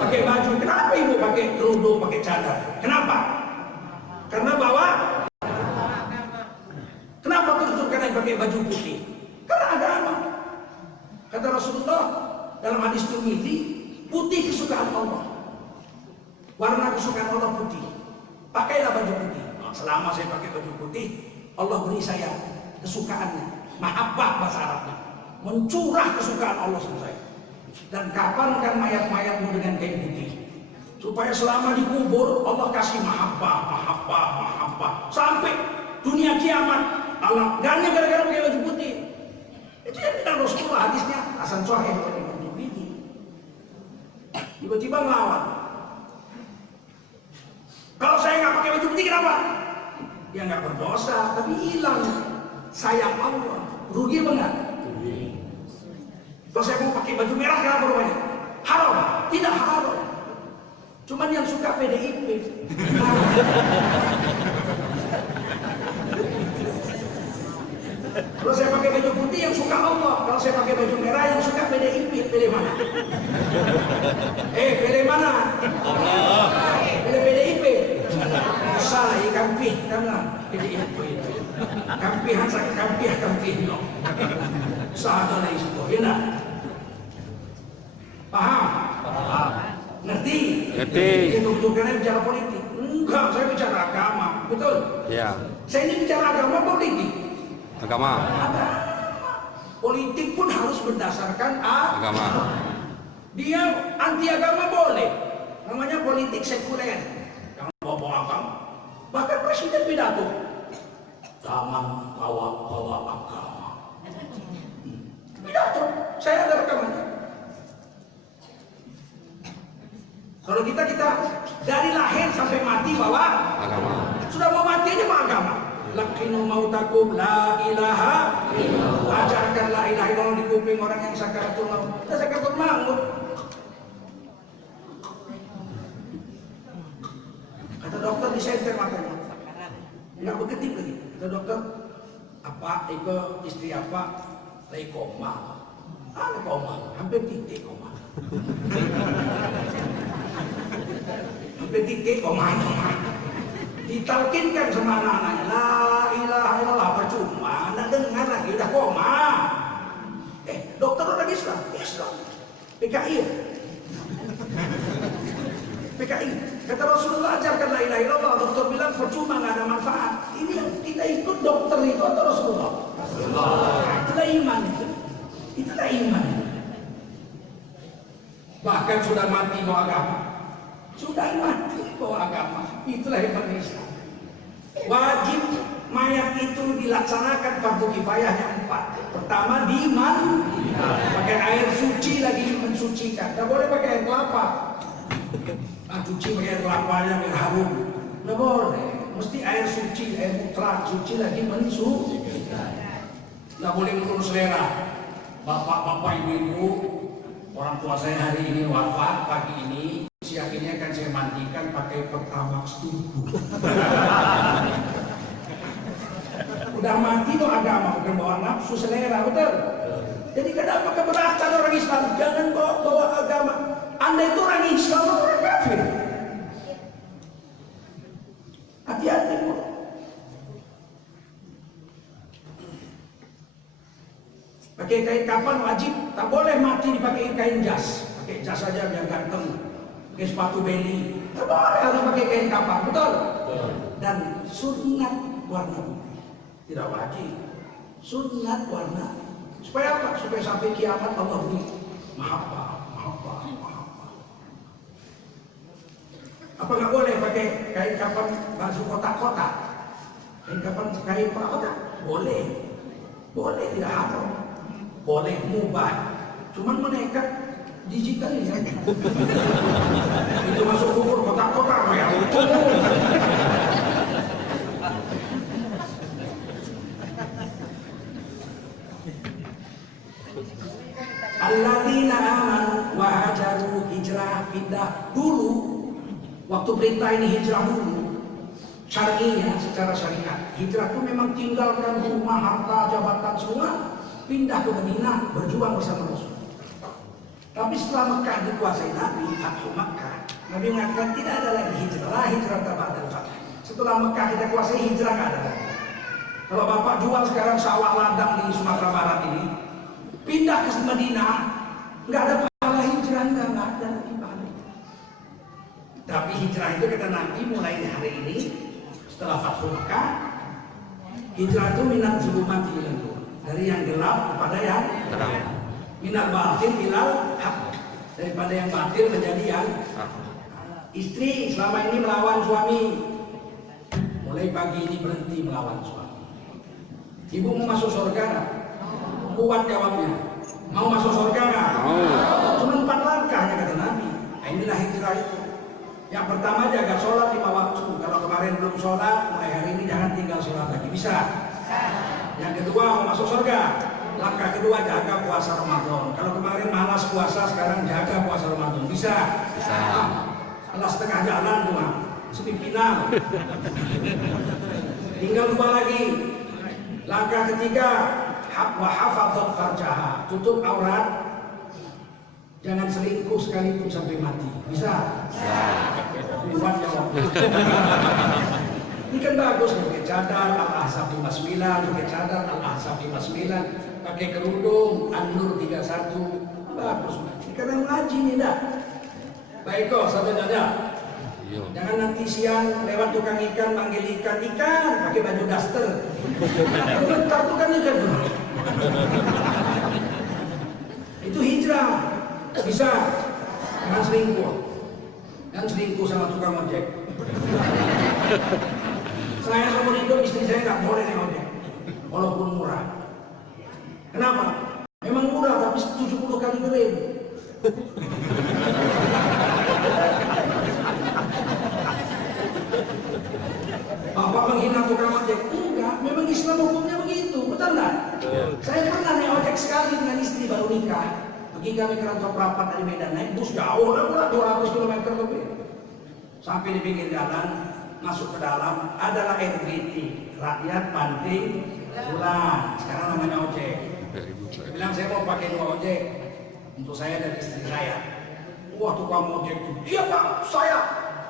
Pakai baju, kenapa ibu pakai kerudung, pakai cadar? Kenapa? Karena bawa. Kenapa tunjukkan yang pakai baju putih? Karena agama. Kata Rasulullah dalam hadis Tirmidzi, putih kesukaan Allah. Warna kesukaan Allah putih. Pakailah baju putih. Selama saya pakai baju putih, Allah beri saya kesukaannya. Mahabbah bahasa Arabnya. Mencurah kesukaan Allah sama saya. Dan kapan kan mayat-mayatmu dengan kain putih? Supaya selama dikubur Allah kasih mahabbah sampai dunia kiamat. Allah ganti gara-gara pakai baju putih. Itu yang bilang Rasulullah hadisnya Hasan Sahih tiba-tiba ngelawan. Kalau saya nggak pakai baju putih kenapa? Dia nggak berdosa tapi hilang sayang Allah. Rugi apa enggak? Kalau saya mau pakai baju merah kenapa rupanya? Haram? Tidak haram. Cuman yang suka PDIP. Kalau saya pakai baju putih yang suka Allah, kalau saya pakai baju merah yang suka PDIP, pilih mana? Pilih mana? Allah. Pilih PDIP. Salah, kampih, karena PDIP itu. Kampihan sakit kampih no. Sahaja lah itu, ya nak? Paham? Paham. Ngerti? Ngerti. Itu bukan bicara politik. Enggak, saya bicara agama, betul? Ya. Saya ini bicara agama politik. Agama. Politik pun harus berdasarkan agama. Dia anti agama boleh. Namanya politik sekuler. Jangan bawa agama. Bahkan presiden pidato. Jangan bawa agama. Pidato. Saya ada rekamannya. Kalau kita dari lahir sampai mati bawa agama. Sudah mau mati aja bawa agama. Lakinu mautakum la ilaha illallah. Ajarkan la ilaha illallah di kuping orang yang sakaratul maut. Kita sakaratul maut. Kata dokter disenter matanya. Enggak berkedip lagi. Kata dokter, apa itu istri apa? Lagi koma. Ada koma, hampir titik koma. Hampir titik koma. Ditalkinkan sama anak-anaknya, la ilaha illallah, percuma, anda dengar lagi, udah koma. Dokter orang Islam, PKI ya? PKI, kata Rasulullah ajarkan la ilaha illallah, dokter bilang percuma, nggak ada manfaat. Ini yang kita ikut dokter itu atau Rasulullah? Itulah iman itu. Itulah iman. Bahkan sudah mati bawa agama. Sudah mati bawa agama. Itulah iman Islam. Wajib mayat itu dilaksanakan fardu kifayah yang 4. Pertama dimandi, pakai air suci lagi mensucikan. Tidak boleh pakai air kelapa. Cuci pakai air kelapanya biar harum. Tidak boleh. Mesti air suci, air mutlak suci lagi mensucikan. Tidak boleh menurut selera. Bapak-bapak, ibu-ibu, orang tua saya hari ini wafat, pagi ini, siang ini akan saya mandikan pakai Pertamax tubuh. Udah mati tuh agama, bukan bawa nafsu selera, betul? Jadi kenapa keberatan orang Islam? Jangan bawa agama. Anda itu orang Islam atau orang kafir? Hati-hati, Bu. Pakai kain kapan wajib, tak boleh mati dipakai kain jas. Pakai jas saja biar ganteng. Pakai sepatu beli, tak boleh, harus pakai kain kapan, betul? Dan sunat warna putih, tidak wajib. Sunat warna, supaya apa? Supaya sampai kiamat Allah beri mahabbah. Apa nggak boleh pakai kain kapan baju kotak-kotak? Kain kapan kain kotak? Boleh, boleh, tidak haram. Boleh, mubah. Cuman menekat digital ya. Itu masuk kubur kotak-kotak ya. Alladzina amanu wa hajaru, hijrah, pindah dulu. Waktu perintah ini hijrah dulu. Syar'inya secara syariat, hijrah itu memang tinggalkan rumah, harta, jabatan semua, pindah ke Madinah, berjuang bersama Rasul. Tapi setelah Mekah dikuasai Nabi, Fathu Mekah, Nabi mengatakan tidak ada lagi hijrah, hijrah ba'dal fath. Setelah Mekah kita kuasai, hijrah nggak ada lagi. Kalau Bapak jual sekarang sawah ladang di Sumatera Barat ini, pindah ke Madinah, nggak ada pahala hijrah, nggak ada lagi pahala. Tapi hijrah itu kata Nabi mulai hari ini, setelah Fathu Mekah, hijrah itu minat zulumati ilal nur, dari yang gelap kepada yang terang. Minat batin ilal haq, daripada yang batil menjadi yang istri selama ini melawan suami, mulai pagi ini berhenti melawan suami. Ibu mau masuk surga? Kuat jawabnya. Mau masuk surga nggak? Cuma 4 langkahnya kata Nabi. Nah, inilah hijrah itu. Yang pertama jaga sholat 5 waktu. Kalau kemarin belum sholat, mulai hari ini jangan tinggal sholat lagi. Bisa. Yang kedua mau masuk surga. Langkah kedua jaga puasa Ramadan. Kalau kemarin malas puasa, sekarang jaga puasa Ramadan. Bisa. Bisa. Kalau setengah jalan cuma semifinal. Tinggal 2 lagi. Langkah ketiga, wa hafadzat farjaha, tutup aurat. Jangan selingkuh sekalipun sampai mati. Bisa? Kuat jawab. Ini kan bagus, pakai cadar Al-Ahzab 59, pakai cadar Al-Ahzab 59, pakai kerudung An-Nur 31, bagus. Ini karena ngaji nih dah. Baik kok, sampai tanya. Jangan nanti siang lewat tukang ikan manggil ikan pakai baju daster. Bentar tukang ikan tuh. Itu hijrah. Bisa. Jangan selingkuh. Jangan selingkuh sama tukang ojek. Saya seumur hidup istri saya nggak boleh naik ojek, walaupun murah. Kenapa? Memang murah tapi 70 kali ngerem. Bapak menghina tukang ojek? Enggak, memang Islam hukumnya begitu, betul nggak? Saya pernah naik ojek sekali dengan istri baru nikah. Pergi kami ke Rantau Prapat dari Medan, naik bus jauh, 200 km lebih. Sampai di pinggir jalan, masuk ke dalam, adalah NTT, rakyat banting pulang. Sekarang namanya ojek. Dia bilang saya mau pakai 2 ojek untuk saya dan istri saya. Wah, tukang ojek itu, iya Pak, saya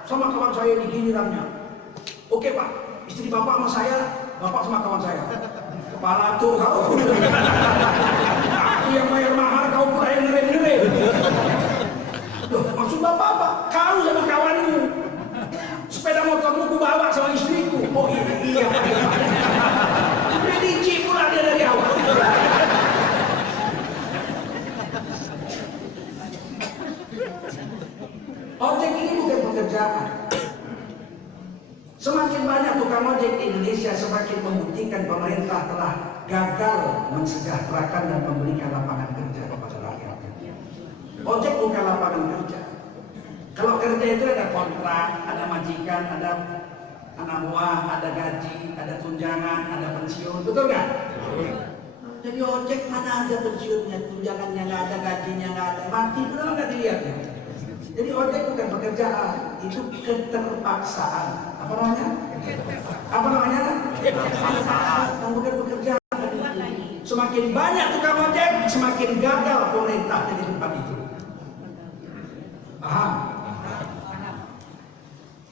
sama kawan saya di gilirannya. Oke Pak, istri Bapak sama saya, Bapak sama kawan saya. Kepala tuh kau. Aku yang bayar mahal, kau pula yang ngerem-ngerem. Loh, maksud Bapak apa? Kau sama kawanmu. Sepeda motormu ku bawa sama istriku. Oh iya Pak. Licik pula dia dari awal. Ojek ini bukan pekerjaan. Semakin banyak tukang ojek di Indonesia, semakin membuktikan pemerintah telah gagal mensejahterakan dan memberikan lapangan kerja kepada rakyat. Ojek bukan lapangan kerja. Kalau kerja itu ada kontrak, ada majikan, ada anak buah, ada gaji, ada tunjangan, ada pensiun, betul nggak? Jadi ojek mana ada pensiunnya, tunjangannya nggak ada, gajinya nggak ada, mati benar nggak dilihatnya. Jadi ojek bukan pekerjaan, itu keterpaksaan. Apa namanya? Apa namanya? Keterpaksaan, bukan pekerjaan. Semakin banyak tukang ojek, semakin gagal pemerintah di tempat itu. Paham?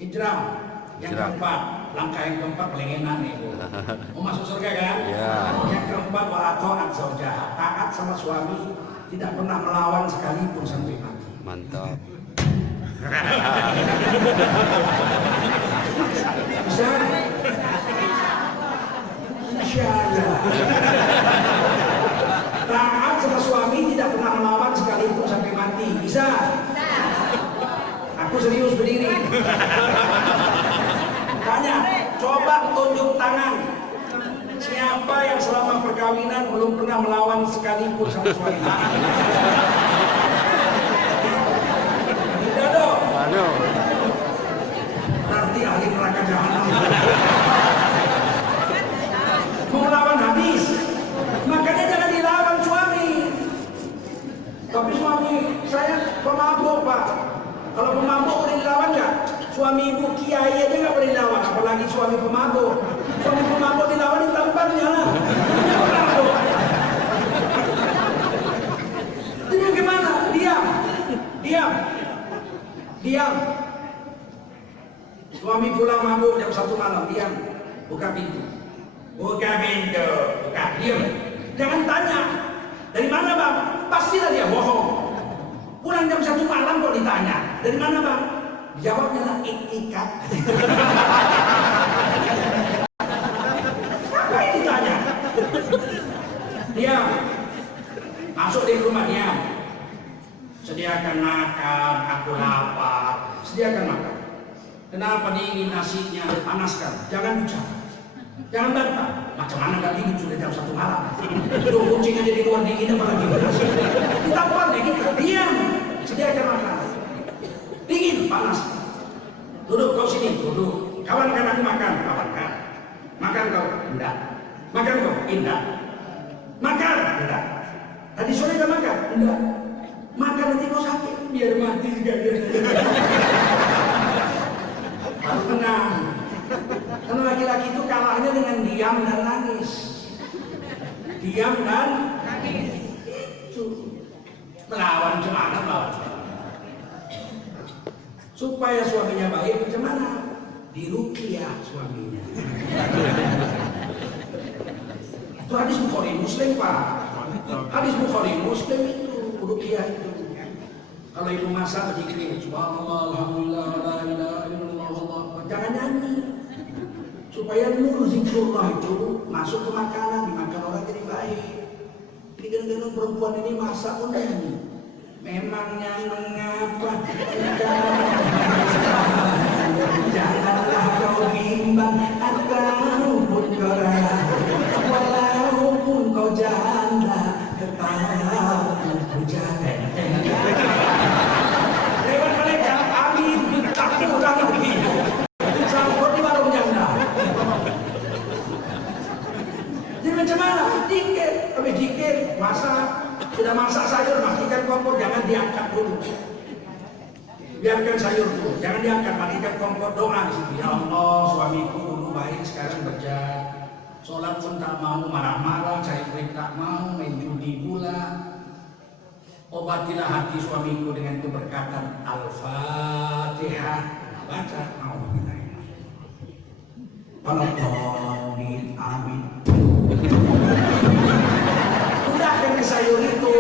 Hijrah yang keempat, langkah yang keempat paling enak nih. Mau masuk surga kan? Ya. Yang keempat, wa ta'at zaujah, taat sama suami, tidak pernah melawan sekalipun sampai mati. Mantap. Bisa? Insya Allah. Taat sama suami, tidak pernah melawan sekalipun sampai mati. Bisa? Aku serius berdiri. Tanya, coba tunjuk tangan. Siapa yang selama perkawinan belum pernah melawan sekalipun sama suami? Tidak dong. Aduh. Berarti ahli neraka jahanam. Mau melawan habis. Makanya jangan dilawan suami. Tapi suami saya pemabuk Pak. Kalau pemabuk boleh dilawan nggak? Suami ibu kiai aja nggak boleh dilawan, apalagi suami pemabuk. Suami pemabuk dilawan ditampaknya lah. Itu gimana? Diam, diam, diam. Suami pulang mabuk jam 1 malam, diam, buka pintu, buka pintu, buka, diam. Jangan tanya, dari mana Bang? Pastilah dia bohong. Pulang jam 1 malam kok ditanya, dari mana Bang? Jawabnya lah ikat. Apa yang ditanya? Diam. Masuk di rumah diam. Sediakan makan, aku lapar. Sediakan makan. Kenapa dingin nasinya? Panaskan. Jangan bicara. Jangan bantah. Macam mana gak dingin sudah jam 1 malam? Hidung kucing aja di luar dingin apalagi nasi. Ditampar dingin. Diam. Sediakan makan. Dingin, panas. Duduk kau sini, duduk. Kawankan aku makan, kawankan. Makan kau, enggak. Makan kau, enggak. Makan, enggak. Tadi sore udah makan, enggak. Makan nanti kau sakit, biar mati juga dia. Harus tenang. Karena laki-laki itu kalahnya dengan diam dan nangis. Diam dan nangis. Itu. Melawan gimana melawan? Supaya suaminya baik macam mana? Diruqyah suaminya. Itu hadis Bukhari Muslim Pak. Hadis Bukhari Muslim itu ruqyah itu. Kalau ibu masak berzikir, subhanallah, alhamdulillah, la ilaha illallah, Allah. Jangan nyanyi. Supaya nur zikrullah itu masuk ke makanan, dimakan orang jadi baik. Jadi kadang-kadang perempuan ini masak pun nyanyi. Memangnya mengapa janganlah kau bimbang ataupun kau ragu, walaupun kau janda tetap puja. Lewat mereka, amin, tapi kurang lagi sangkut di warung janda. Jadi macam mana? Dikir, habis dikir, masak. Sudah masak sayur, matikan kompor, jangan diangkat dulu. Biarkan sayur dulu, jangan diangkat, matikan kompor, doa di situ. Ya Allah, suamiku dulu baik, sekarang bejat. Sholat pun tak mau, marah-marah, cari duit tak mau, main judi pula. Obatilah hati suamiku dengan keberkatan Al-Fatihah. Baca auzubillah. Amin, amin. Udah kan ke sayur itu.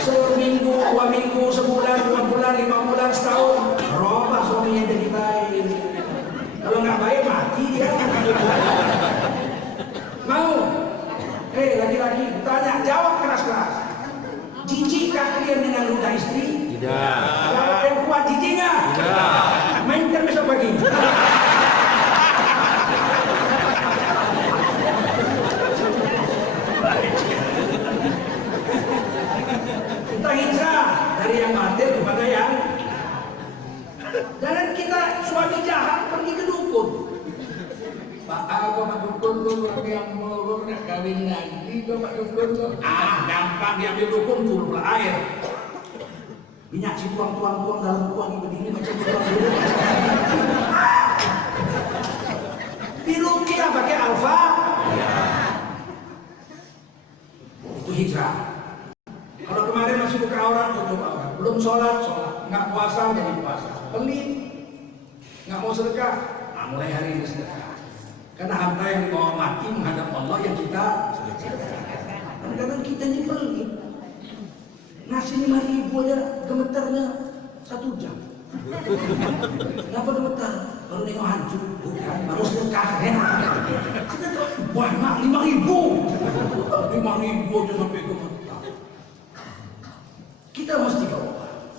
Seminggu, 2 minggu, sebulan, 2 bulan, 5 bulan, setahun, berubah suaminya jadi baik. Kalau nggak baik mati dia. Mau? Laki-laki, tanya, jawab keras-keras. Jijikkah kalian dengan ludah istri? Tidak. Kalau yang kuat jijik nggak? Tidak. Mainkan besok pagi. Kita hijrah dari yang mati kepada yang. Jangan kita suami jahat pergi ke dukun. Pak aku sama dukun lu lagi yang mau nak kawin lagi ke Pak dukun lu. Gampang diambil dukun turun air. Minyak si tuang dalam kuah begini macam tuang dulu. Dirukia pakai alfa. Itu hijrah. Kalau kemarin masih buka aurat, tutup aurat. Belum sholat. Nggak puasa, jadi puasa. Pelit. Nggak mau sedekah, mulai hari ini sedekah. Karena harta yang dibawa mati menghadap Allah yang kita sedekahkan. Kadang-kadang kita ini pelit. Nasi 5.000 aja gemeternya 1 jam. Kenapa gemeter? Baru nengok hancur, bukan? Baru sedekah, kita tuh banyak 5.000 aja sampai gemeter. Kita mesti berubah,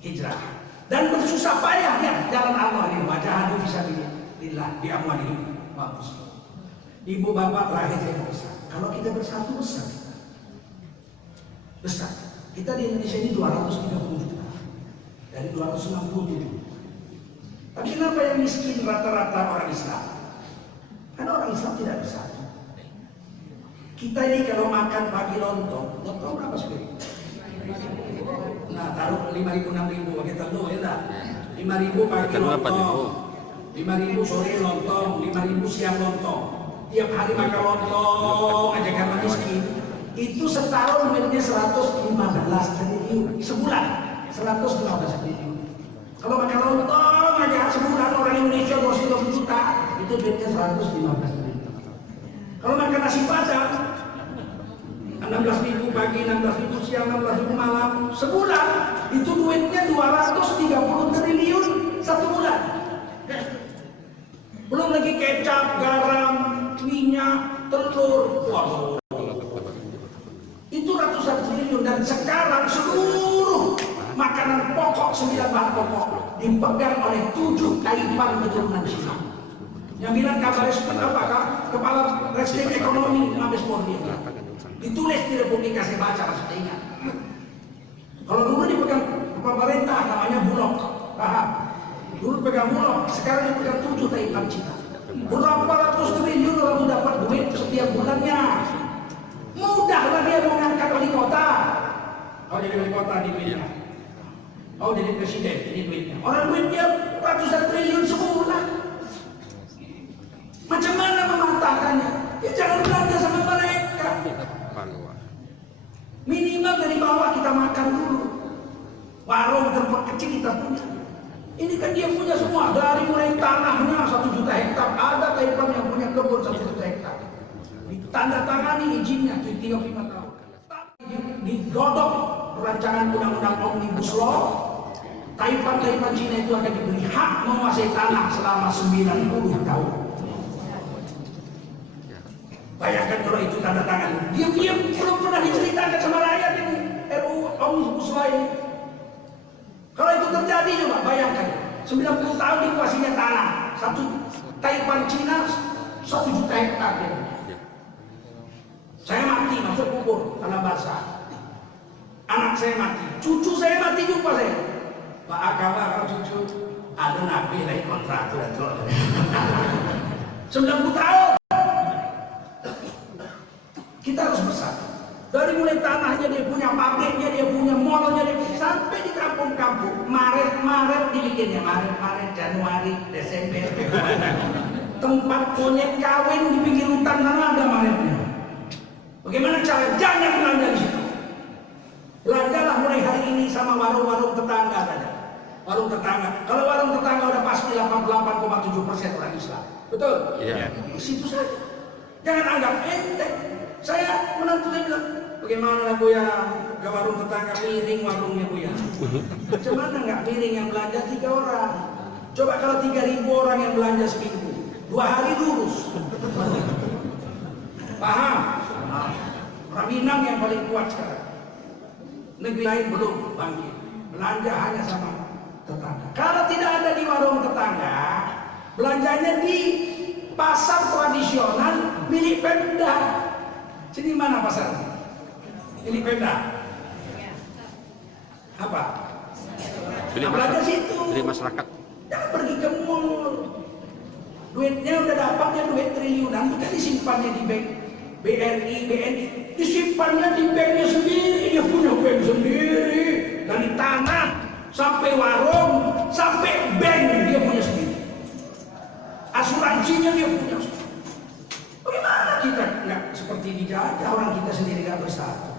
hijrah dan bersusah payah ya jalan Allah ini. Wajahadu fisabilillah di amwalihim mampus. Ibu bapak terakhir saya besar. Kalau kita bersatu besar. Kita di Indonesia ini 230 juta dari 260 juta. Tapi kenapa yang miskin rata-rata orang Islam? Karena orang Islam tidak bersatu. Kita ini kalau makan pagi lontong berapa sepiring? Nah, taruh 5.000, 6.000 pakai telur ya tak? 5.000 pagi lontong, 5.000 sore lontong, 5.000 siang lontong. Tiap hari makan lontong aja karena miskin. Itu setahun duitnya 115 triliun sebulan, 115 triliun. Kalau makan lontong aja sebulan orang Indonesia 200 juta, itu duitnya 115 triliun. Kalau makan nasi padang 16.000 pagi, 16.000 siang, 16.000 malam, sebulan itu duitnya 230 triliun satu bulan. Belum lagi kecap, garam, minyak, telur, waduh. Itu ratusan triliun. Dan sekarang seluruh makanan pokok, 9 bahan pokok dipegang oleh 7 taipan keturunan Cina. Yang bilang kabar apakah kepala Rescue Ekonomi Mabes Polri ditulis di Republik, saya baca masih ingat. Kalau dulu dipegang pemerintah namanya Bulog, paham? Dulu pegang Bulog, sekarang dipegang 7 taipan Cina. Berapa ratus triliun orang dapat duit setiap bulannya. Mudahlah dia mengangkat wali kota. Oh jadi wali kota di duitnya. Oh jadi presiden ini duitnya. Orang duitnya ratusan triliun sebulan. Macam mana mematahkannya? Ya jangan belanja sama mereka. Minimal dari bawah kita makan dulu. Warung tempat kecil kita punya. Ini kan dia punya semua. Dari mulai tanahnya 1 juta hektar. Ada taipan yang punya kebun 1 juta hektar. Tanda tangani izinnya 35 tahun. Digodok rancangan undang-undang Omnibus Law. Taipan Cina itu akan diberi hak menguasai tanah selama 90 tahun. Bayangkan kalau itu tanda tangan. Diam-diam belum pernah diceritakan sama rakyat ini RUU Omnibus Law ini. Kalau itu terjadi coba bayangkan 90 tahun dikuasainya tanah. Satu Taipan Cina 1 juta hektar. Saya mati masuk kubur karena basah. Anak saya mati, cucu saya mati juga saya. Pak Agama kalau cucu ada nabi lagi kontrak itu. 90 tahun. Kita harus bersatu. Dari mulai tanahnya dia punya, pabriknya dia punya, mallnya dia punya, sampai di kampung-kampung. Maret bikinnya Maret, Januari, Desember, Februari. Tempat monyet kawin di pinggir hutan mana ada Maretnya. Bagaimana cara? Jangan belanja di situ. Belanjalah mulai hari ini sama warung-warung tetangga saja. Warung tetangga. Kalau warung tetangga udah pasti 88,7% orang Islam. Betul? Iya. Di situ saja. Jangan anggap enteng. Saya menantu saya bilang, bagaimana Bu ya ke warung tetangga miring warungnya Bu ya? Macam mana nggak miring yang belanja 3 orang? Coba kalau 3.000 orang yang belanja seminggu, 2 hari lurus. Paham? Orang Minang yang paling kuat sekarang. Negeri lain belum bangkit. Belanja hanya sama tetangga. Kalau tidak ada di warung tetangga, belanjanya di pasar tradisional milik Pemda. Sini mana pasar? Milik Pemda. Apa? Belanja situ. Milik masyarakat. Jangan pergi ke mall. Duitnya udah dapatnya duit triliunan, bukan disimpannya di bank BRI, BNI. Disimpannya di banknya sendiri, dia punya bank sendiri. Dari tanah sampai warung sampai bank dia punya sendiri. Asuransinya dia punya sendiri. Bagaimana kita nggak seperti dijajah, orang kita sendiri nggak bersatu?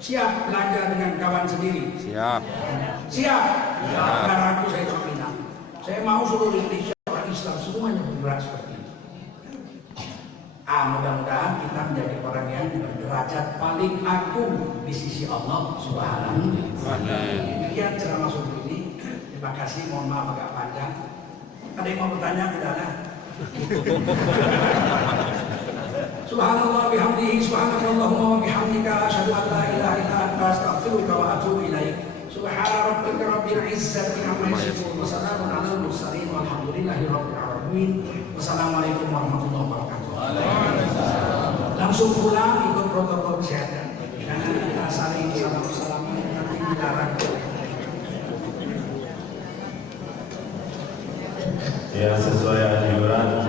Siap belanja dengan kawan sendiri? Siap. Siap. Karena aku saya Cipinang. Saya mau seluruh Indonesia orang Islam semuanya bergerak seperti itu. Mudah-mudahan kita menjadi orang yang berderajat paling agung di sisi Allah Subhanahu wa Ta'ala. Demikian ceramah subuh ini. Terima kasih. Mohon maaf agak panjang. Ada yang mau bertanya? Tidak ada. Subhanallah bihamdihi, subhanakallahumma wa bihamdika, asyhadu an la ilaha illa anta, astaghfiruka wa atubu ilaik. Subhana rabbika rabbil izzati amma yasifun, wa salamun alal mursalin, walhamdulillahi rabbil alamin. Wassalamualaikum warahmatullahi wabarakatuh. Langsung pulang ikut protokol kesehatan. Jangan kita saling salam-salaman, nanti dilarang. Ya, sesuai anjuran